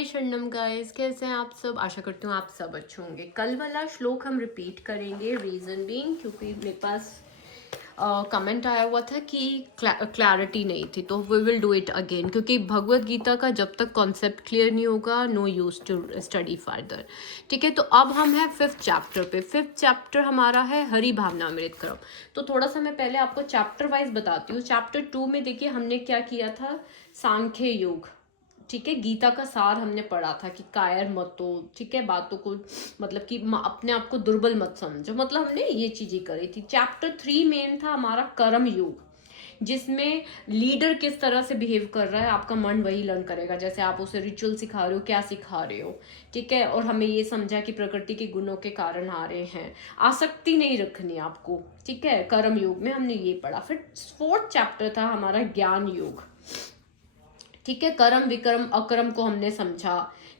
जय शरणम गाइस, कैसे हैं आप सब। आशा करती हूँ आप सब अच्छे होंगे। कल वाला श्लोक हम रिपीट करेंगे, रीज़न बीइंग क्योंकि मेरे पास कमेंट आया हुआ था कि क्लैरिटी नहीं थी, तो we will do it again क्योंकि भगवत गीता का जब तक कॉन्सेप्ट क्लियर नहीं होगा no use to study further. ठीक है, तो अब हम हैं 5th चैप्टर पे। 5th चैप्टर हमारा है हरि भावनामृत क्रम। तो थोड़ा सा मैं पहले आपको चैप्टर वाइज बताती हूँ। चैप्टर 2 में देखिए हमने क्या किया था, सांख्य योग। ठीक है, गीता का सार हमने पढ़ा था कि कायर मत हो, ठीक है, बातों को मतलब कि अपने आप को दुर्बल मत समझो, मतलब हमने ये चीजें करी थी। चैप्टर 3 मेन था हमारा कर्म योग, जिसमें लीडर किस तरह से बिहेव कर रहा है आपका मन वही लर्न करेगा। जैसे आप उसे रिचुअल सिखा रहे हो, क्या सिखा रहे हो, ठीक है। और हमें ये समझा कि प्रकृति के गुणों के कारण आ रहे हैं, आसक्ति नहीं रखनी आपको, ठीक है। कर्म योग में हमने ये पढ़ा। फिर 4th चैप्टर था हमारा ज्ञान योग। ठीक है, कर्म विक्रम अकर्म को हमने समझा।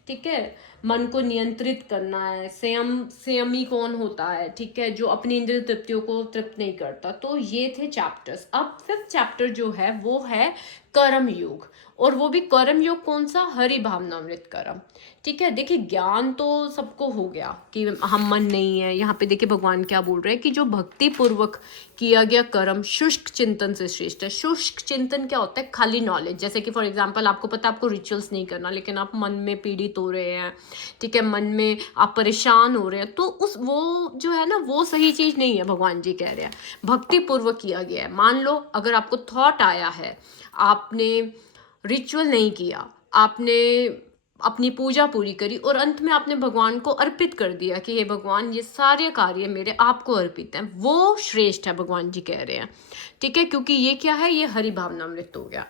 ठीक है, मन को नियंत्रित करना है, संयमी कौन होता है, ठीक है, जो अपनी इंद्रिय तृप्तियों को तृप्त नहीं करता। तो ये थे चैप्टर्स। अब 5th चैप्टर जो है वो है कर्म योग, और वो भी कर्म योग कौन सा, हरि भावनामृत कर्म। ठीक है, देखिए ज्ञान तो सबको हो गया कि हम मन नहीं है। यहाँ पे देखिए भगवान क्या बोल रहे हैं कि जो भक्ति पूर्वक किया गया कर्म शुष्क चिंतन से श्रेष्ठ है। शुष्क चिंतन क्या होता है, खाली नॉलेज। जैसे कि फॉर एग्जांपल आपको पता है आपको रिचुअल्स नहीं करना, लेकिन आप मन में पीड़ित हो रहे हैं, ठीक है, मन में आप परेशान हो रहे हैं, तो उस वो जो है ना वो सही चीज नहीं है। भगवान जी कह रहे हैं भक्ति पूर्वक किया गया है। मान लो अगर आपको थॉट आया है, आपने रिचुअल नहीं किया, आपने अपनी पूजा पूरी करी और अंत में आपने भगवान को अर्पित कर दिया कि हे भगवान ये सारे कार्य मेरे आपको अर्पित हैं, वो श्रेष्ठ है, भगवान जी कह रहे हैं। ठीक है, क्योंकि ये क्या है, ये हरि भावनामृत हो गया।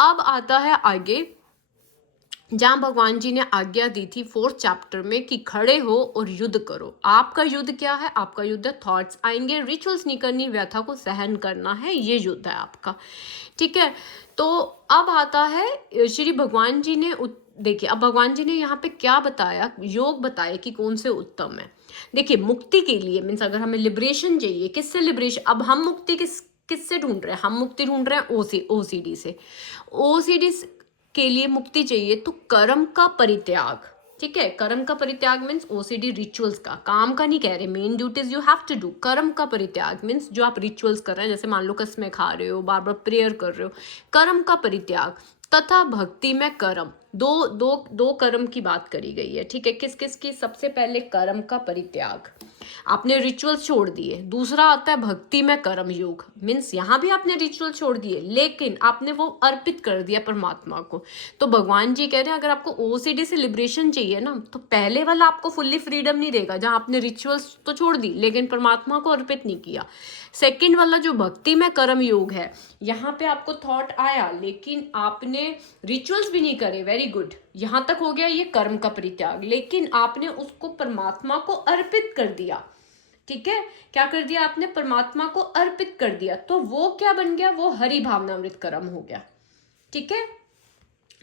अब आता है आगे, जहां भगवान जी ने आज्ञा दी थी 4th चैप्टर में कि खड़े हो और युद्ध करो। आपका युद्ध क्या है, आपका युद्ध थॉट्स आएंगे, रिचुअल्स नहीं करनी, व्यथा को सहन करना है, ये युद्ध है आपका। ठीक है, तो अब आता है श्री भगवान जी ने देखिए अब भगवान जी ने यहाँ पे क्या बताया, योग बताया कि कौन से उत्तम है। देखिए मुक्ति के लिए मीन्स अगर हमें लिबरेशन चाहिए, किससे लिबरेशन, अब हम मुक्ति किससे ढूंढ रहे हैं, हम मुक्ति ढूंढ रहे हैं ओसीडी से। ओसीडी के लिए मुक्ति चाहिए तो कर्म का परित्याग। ठीक है, कर्म का परित्याग मीन्स ओसीडी रिचुअल्स का, काम का नहीं कह रहे, main duties you have to do. कर्म का परित्याग मीन्स जो आप रिचुअल्स कर रहे हैं, जैसे मान लो कसमें खा रहे हो, बार बार प्रेयर कर रहे हो, कर्म का परित्याग। तथा भक्ति में कर्म, दो कर्म की बात करी गई है। ठीक है, किस किस की, सबसे पहले कर्म का परित्याग, आपने रिचुअल छोड़ दिए। दूसरा आता है भक्ति में कर्म योग, मीन्स यहाँ भी आपने रिचुअल छोड़ दिए लेकिन आपने वो अर्पित कर दिया परमात्मा को। तो भगवान जी कह रहे हैं अगर आपको ओसीडी से लिबरेशन चाहिए ना, तो पहले वाला आपको फुल्ली फ्रीडम नहीं देगा, जहाँ आपने रिचुअल्स तो छोड़ दी लेकिन परमात्मा को अर्पित नहीं किया। सेकेंड वाला जो भक्ति में कर्म योग है, यहाँ पे आपको थॉट आया लेकिन आपने रिचुअल्स भी नहीं करे, वेरी गुड, यहाँ तक हो गया ये कर्म का परित्याग, लेकिन आपने उसको परमात्मा को अर्पित कर दिया। ठीक है, क्या कर दिया आपने, परमात्मा को अर्पित कर दिया, तो वो क्या बन गया, वो हरि भावनामृत कर्म हो गया। ठीक है,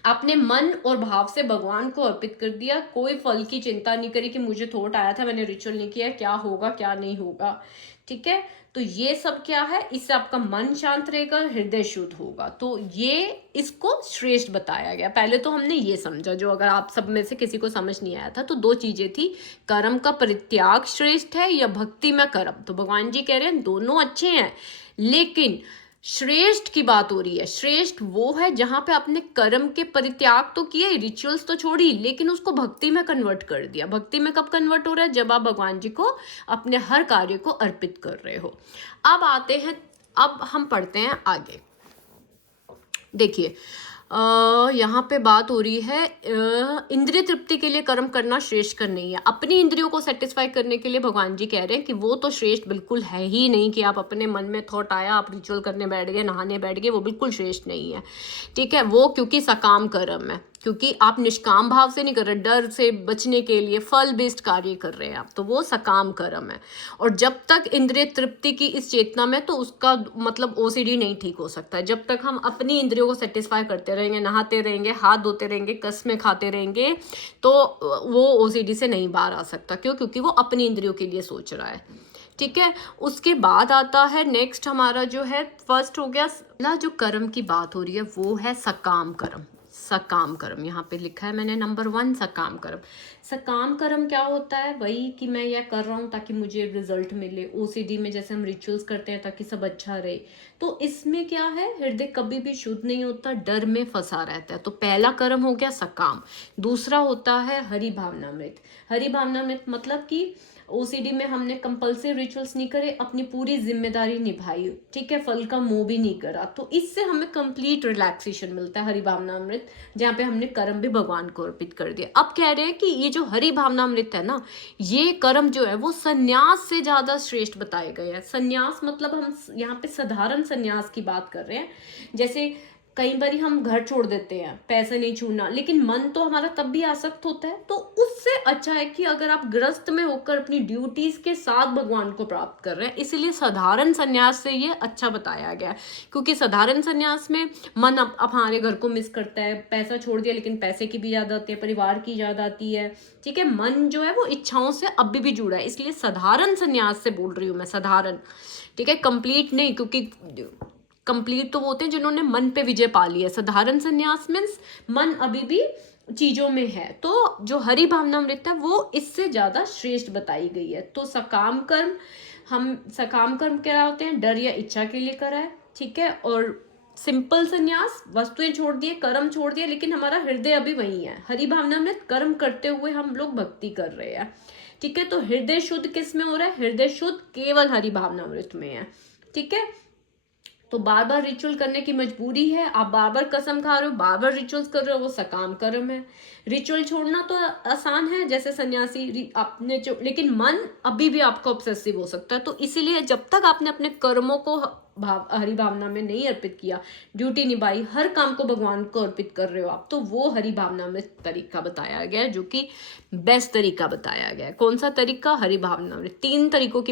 आपने मन और भाव से भगवान को अर्पित कर दिया, कोई फल की चिंता नहीं करी कि मुझे थॉट आया था, मैंने रिचुअल नहीं किया, क्या होगा क्या नहीं होगा। ठीक है, तो ये सब क्या है, इससे आपका मन शांत रहेगा, हृदय शुद्ध होगा। तो ये इसको श्रेष्ठ बताया गया। पहले तो हमने ये समझा, जो अगर आप सब में से किसी को समझ नहीं आया था, तो दो चीजें थी, कर्म का परित्याग श्रेष्ठ है या भक्ति में कर्म। तो भगवान जी कह रहे हैं दोनों अच्छे हैं, लेकिन श्रेष्ठ की बात हो रही है। श्रेष्ठ वो है जहां पे आपने कर्म के परित्याग तो किए, रिचुअल्स तो छोड़ी, लेकिन उसको भक्ति में कन्वर्ट कर दिया। भक्ति में कब कन्वर्ट हो रहा है, जब आप भगवान जी को अपने हर कार्य को अर्पित कर रहे हो। अब आते हैं, अब हम पढ़ते हैं आगे। देखिए यहाँ पे बात हो रही है इंद्रिय तृप्ति के लिए कर्म करना श्रेष्ठ कर नहीं है। अपनी इंद्रियों को सेटिस्फाई करने के लिए भगवान जी कह रहे हैं कि वो तो श्रेष्ठ बिल्कुल है ही नहीं, कि आप अपने मन में थॉट आया आप रिचुअल करने बैठ गए, नहाने बैठ गए, वो बिल्कुल श्रेष्ठ नहीं है। ठीक है, वो क्योंकि सकाम कर्म है, क्योंकि आप निष्काम भाव से नहीं कर रहे, डर से बचने के लिए फल बेस्ड कार्य कर रहे हैं आप, तो वो सकाम कर्म है। और जब तक इंद्रिय तृप्ति की इस चेतना में, तो उसका मतलब ओसीडी नहीं ठीक हो सकता। जब तक हम अपनी इंद्रियों को सेटिस्फाई करते रहेंगे, नहाते रहेंगे, हाथ धोते रहेंगे, कसमें खाते रहेंगे, तो वो ओसीडी से नहीं बाहर आ सकता। क्यों, क्योंकि वो अपनी इंद्रियों के लिए सोच रहा है। ठीक है, उसके बाद आता है नेक्स्ट हमारा जो है, फर्स्ट हो गया ना, जो कर्म की बात हो रही है वो है सकाम कर्म। सकाम कर्म, यहाँ पे लिखा है मैंने नंबर 1 सकाम कर्म। सकाम कर्म क्या होता है? वही कि मैं यह कर रहा हूँ ताकि मुझे रिजल्ट मिले। ओसीडी में जैसे हम रिचुअल्स करते हैं ताकि सब अच्छा रहे, तो इसमें क्या है, हृदय कभी भी शुद्ध नहीं होता, डर में फंसा रहता है। तो पहला कर्म हो गया सकाम। दूसरा होता है हरि भावनामृत। हरि भावनामृत मतलब कि ओसीडी में हमने कंपल्सरी रिचुअल्स नहीं करे, अपनी पूरी जिम्मेदारी निभाई, ठीक है, फल का मोह भी नहीं करा, तो इससे हमें कंप्लीट रिलैक्सेशन मिलता है हरि भावनामृत, जहाँ पे हमने कर्म भी भगवान को अर्पित कर दिया। अब कह रहे हैं कि ये जो हरि भावनामृत है ना, ये कर्म जो है वो संन्यास से ज्यादा श्रेष्ठ बताए गए हैं। संन्यास मतलब हम यहाँ पे साधारण संन्यास की बात कर रहे हैं। जैसे कई बार हम घर छोड़ देते हैं, पैसे नहीं छूना, लेकिन मन तो हमारा तब भी आसक्त होता है। तो उससे अच्छा है कि अगर आप ग्रस्त में होकर अपनी ड्यूटीज के साथ भगवान को प्राप्त कर रहे हैं, इसीलिए साधारण संन्यास से ये अच्छा बताया गया है। क्योंकि साधारण संन्यास में मन अब हमारे घर को मिस करता है, पैसा छोड़ दिया लेकिन पैसे की भी याद आती है, परिवार की याद आती है, ठीक है, मन जो है वो इच्छाओं से अभी भी जुड़ा है। इसलिए साधारण संन्यास से बोल रही हूँ मैं, साधारण, ठीक है, कंप्लीट नहीं, क्योंकि कंप्लीट तो वो होते हैं जिन्होंने मन पे विजय पा ली है। साधारण संन्यास मीन्स मन अभी भी चीजों में है। तो जो हरि भावनामृत है वो इससे ज्यादा श्रेष्ठ बताई गई है। तो सकाम कर्म, हम सकाम कर्म क्या होते हैं, डर या इच्छा के लिए करा है, ठीक है। और सिंपल संन्यास, वस्तुएं छोड़ दिए, कर्म छोड़ दिए, लेकिन हमारा हृदय अभी वही है। हरि भावनामृत कर्म करते हुए हम लोग भक्ति कर रहे हैं, ठीक है। तो हृदय शुद्ध किस में हो रहा है? हृदय शुद्ध केवल हरि भावनामृत में है, ठीक है। तो बार बार रिचुअल करने की मजबूरी है, आप बार बार कसम खा रहे हो, बार बार रिचुअल्स कर रहे हो, वो सकाम कर्म है। रिचुअल छोड़ना तो आसान है, जैसे सन्यासी आपने लेकिन मन अभी भी आपका ऑब्सेसिव हो सकता है। तो इसीलिए जब तक आपने अपने कर्मों को हरि भावना में नहीं अर्पित किया, ड्यूटी निभाई, हर काम को भगवान को अर्पित कर रहे हो आप, तो वो हरि भावना में तरीका बताया गया है, जो कि बेस्ट तरीका बताया गया है। कौन सा तरीका? हरि भावना में। 3 तरीकों की